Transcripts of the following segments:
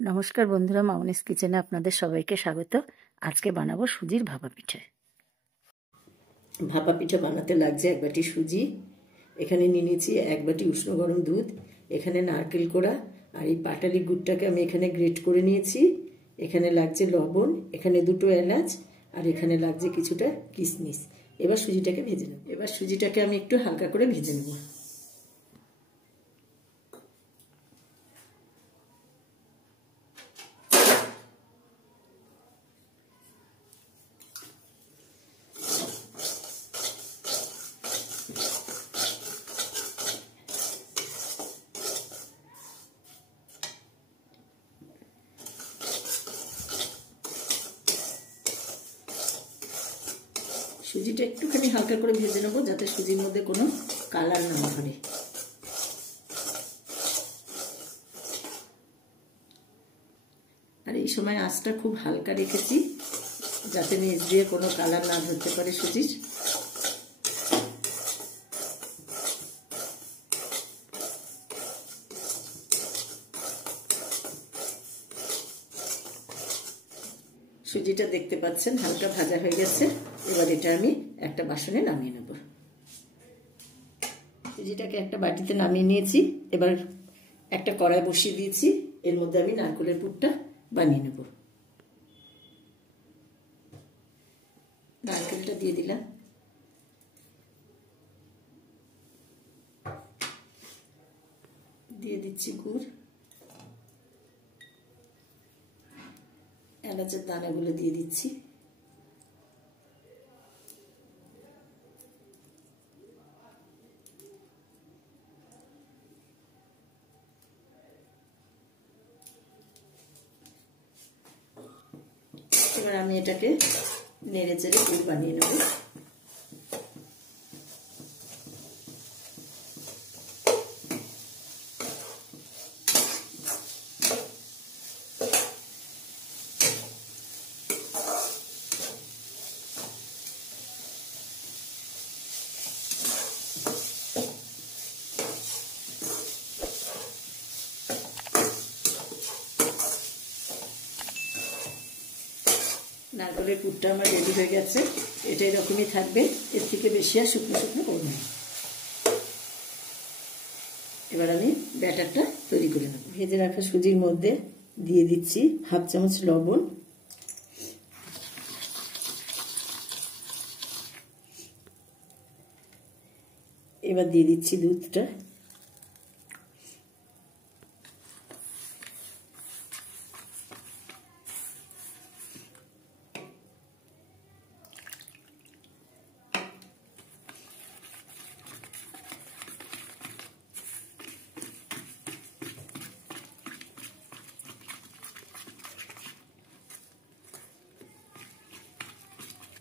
নমস্কার বন্ধুরা, মামনিস কিচেনে আপনাদের সবাইকে স্বাগত। আজকে বানাবো সুজির ভাপা পিঠে। ভাপা পিঠে বানাতে লাগছে 1 বাটি সুজি, এখানে নিয়ে নিয়েছি 1 বাটি উষ্ণ গরম দুধ, এখানে নারকেল কোড়া আর এই পাটালি গুড়টাকে আমি এখানে গ্রেট করে নিয়েছি, এখানে লাগছে লবণ, এখানে 2টো এলাচ আর এখানে লাগছে কিছুটা কিশমিশ। এবার সুজিটাকে ভেজে নেব। এবার সুজিটাকে আমি একটু হালকা করে ভেজে নেব। সুজিটা একটুখানি হালকা করে ভেজে নেবো যাতে সুজির মধ্যে কোনো কালার না ধরে। আর এই সময় আঁচটা খুব হালকা রেখেছি যাতে নিচ দিয়ে কোনো কালার না ধরতে পারে সুজির। সুজিটা দেখতে পাচ্ছেন হালকা ভাজা হয়ে গেছে। এবার এটা আমি একটা বাসনে নামিয়ে নেব। সুজিটাকে একটা বাটিতে নামিয়ে নিয়েছি। এবার একটা কড়াই বসিয়ে দিয়েছি, এর মধ্যে আমি নারকেলের পুরটা বানিয়ে নেব। নারকেলটা দিয়ে দিলাম, দিয়ে দিচ্ছি গুড়, এলাচের দানাগুলো দিয়ে দিচ্ছি, এবার আমি এটাকে নেড়ে চেড়ে পুর বানিয়ে নেব। নারকেলের পুরটা আমার রেডি হয়ে গেছে। এটা এরকমই থাকবে, এর থেকে বেশি আর শুকনো শুকনো করব না। এবার আমি ব্যাটারটা তৈরি করে নেব। ভেজে রাখা সুজির মধ্যে দিয়ে দিচ্ছি 1/2 চামচ লবণ, এবার দিয়ে দিচ্ছি দুধটা,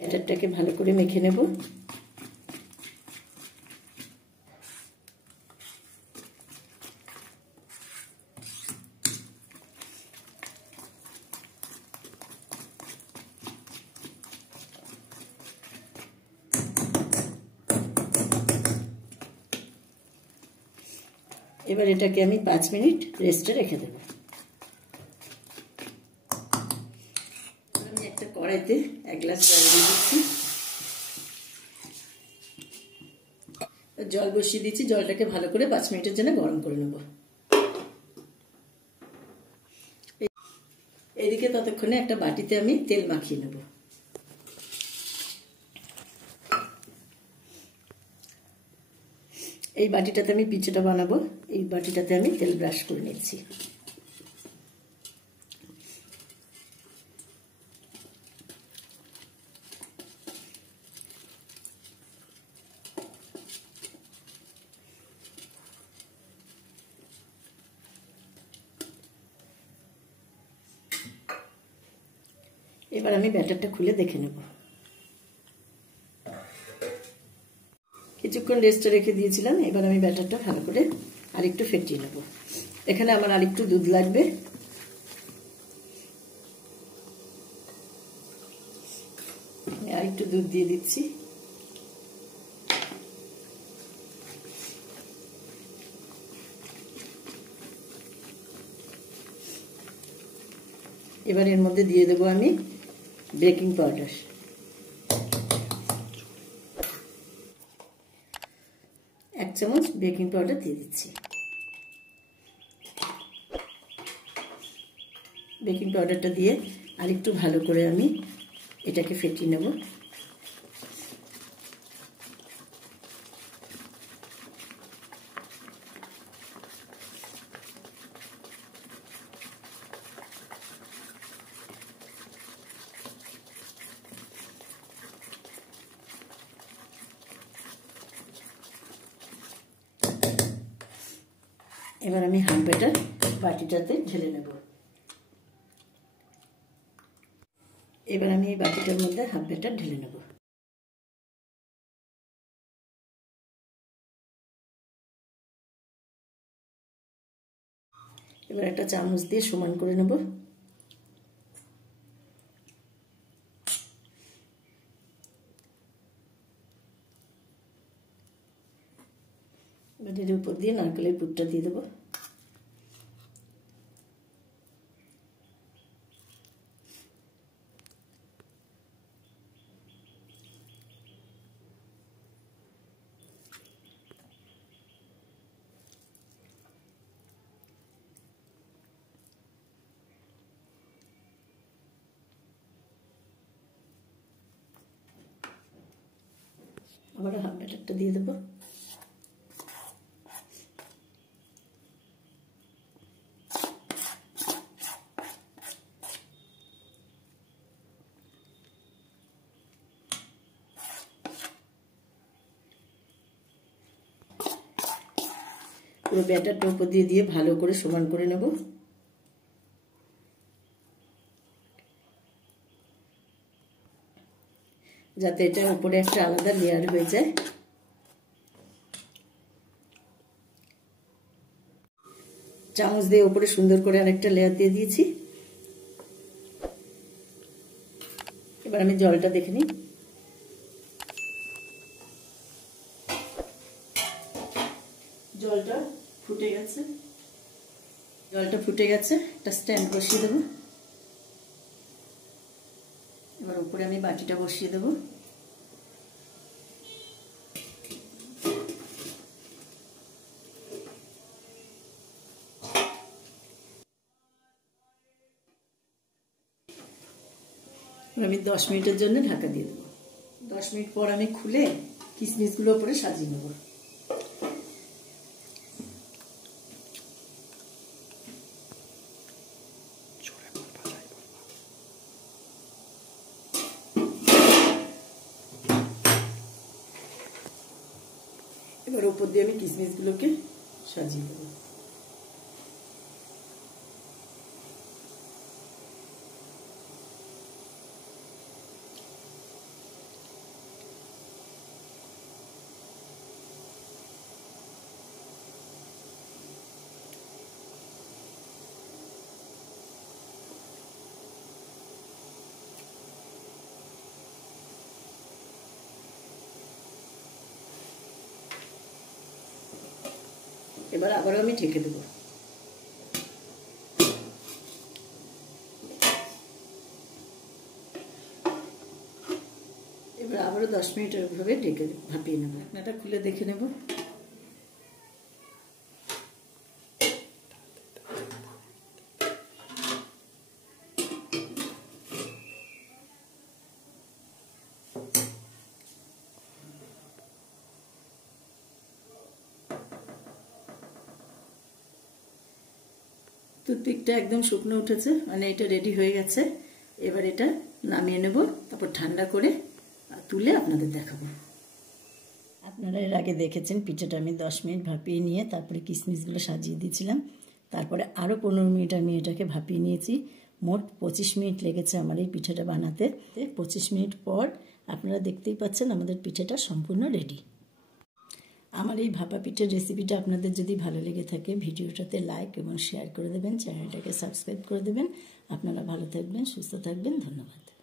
ব্যাটারটাকে ভালো করে মেখে নেব। এবার এটাকে আমি 5 মিনিট রেস্টে রেখে দেব। আমি একটা কড়াইতে 1 গ্লাস জল দিয়ে দিচ্ছি, জল বসিয়ে দিচ্ছি, জলটাকে ভালো করে 5 মিনিটের জন্য গরম করে নেব। এদিকে ততক্ষণে একটা বাটিতে আমি তেল মাখিয়ে নেব। এই বাটিটাতে আমি পিঠেটা বানাবো, এই বাটিটাতে আমি তেল ব্রাশ করে নিচ্ছি। এবার আমি ব্যাটারটা খুলে দেখে নেব। কিছুক্ষণ রেস্টে রেখে দিয়েছিলাম, এবার আমি ব্যাটারটা ভালো করে আরেকটু ফেটিয়ে নেব। এখানে আমার আরেকটু দুধ লাগবে, আরেকটু দুধ দিয়ে দিচ্ছি, এবার এর মধ্যে দিয়ে দেবো আমি বেকিং পাউডার। এক চামচ বেকিং পাউডার দিয়ে দিচ্ছি। বেকিং পাউডারটা দিয়ে আরেকটু ভালো করে আমি এটাকে ফেটিয়ে নেব। এবার আমি হাফ ব্যাটার বাটিটাতে ঢেলে নেব। এবার আমি এই বাটিটার মধ্যে হাফ ব্যাটার ঢেলে নেব। এবার একটা চামচ দিয়ে সমান করে নেব। এবার এর উপর দিয়ে নারকেলের পুরটা দিয়ে দেবো। আবার হাফ ব্যাটারটা দিয়ে দেবো। পুরো ব্যাটারটা উপর দিয়ে দিয়ে ভালো করে সমান করে নেব। যাতে এটার উপরে একটা আলাদা লেয়ার হয়ে যায়। চামচ দিয়ে উপরে সুন্দর করে আরেকটা লেয়ার দিয়ে দিয়েছি। এবার আমি জলটা দেখে নিই। জলটা ফুটে গেছে। জলটা ফুটে গেছে, একটা স্ট্যান্ড বসিয়ে দেবো। এবার উপরে আমি বাটিটা বসিয়ে দেবো। আমি 10 মিনিটের জন্য ঢাকা দিয়ে দেবো। 10 মিনিট পর আমি খুলে কিশমিশগুলো উপরে সাজিয়ে নেব। এবার উপর দিয়ে আমি কিশমিশগুলোকে সাজিয়ে দেবো। এবার আবারও আমি ঢেকে দেবো। এবার আবারও 10 মিনিট এভাবে ঢেকে ভাপিয়ে নেব। ঢাকনাটা খুলে দেখে নেব। টুথপিকটা একদম শুকনো উঠেছে, মানে এটা রেডি হয়ে গেছে। এবার এটা নামিয়ে নেব, তারপর ঠান্ডা করে তুলে আপনাদের দেখাবো। আপনারা এর আগে দেখেছেন পিঠাটা আমি 10 মিনিট ভাপিয়ে নিয়ে তারপরে কিশমিশগুলো সাজিয়ে দিয়েছিলাম। তারপরে আরও 15 মিনিট আমি এটাকে ভাপিয়ে নিয়েছি। মোট 25 মিনিট লেগেছে আমার এই পিঠাটা বানাতে। 25 মিনিট পর আপনারা দেখতেই পাচ্ছেন আমাদের পিঠাটা সম্পূর্ণ রেডি। আমার এই ভাপা পিঠার রেসিপিটা আপনাদের যদি ভালো লেগে থাকে ভিডিওটাতে লাইক এবং শেয়ার করে দেবেন, চ্যানেলটাকে সাবস্ক্রাইব করে দেবেন। আপনারা ভালো থাকবেন, সুস্থ থাকবেন। ধন্যবাদ।